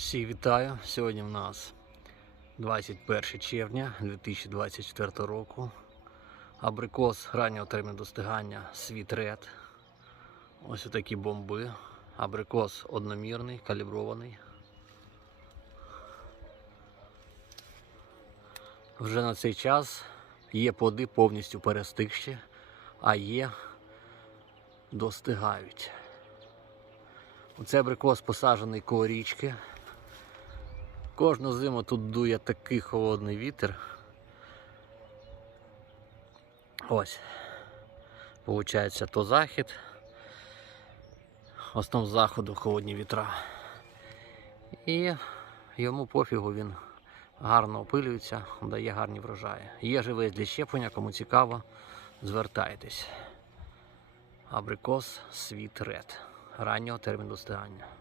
Всі вітаю! Сьогодні в нас 21 червня 2024 року. Абрикос раннього терміну достигання Світ Ред. Ось такі бомби. Абрикос одномірний, калібрований. Вже на цей час є плоди повністю перестигші, а є достигають. Оце абрикос посаджений коло річки. Кожну зиму тут дує такий холодний вітер. Ось. Получається то захід. Основ заходу холодні вітра. І йому пофігу він гарно опилюється, дає гарні врожаї. Є живець для щеплення, кому цікаво, звертайтесь. Абрикос Світ Ред. Раннього терміну достигання.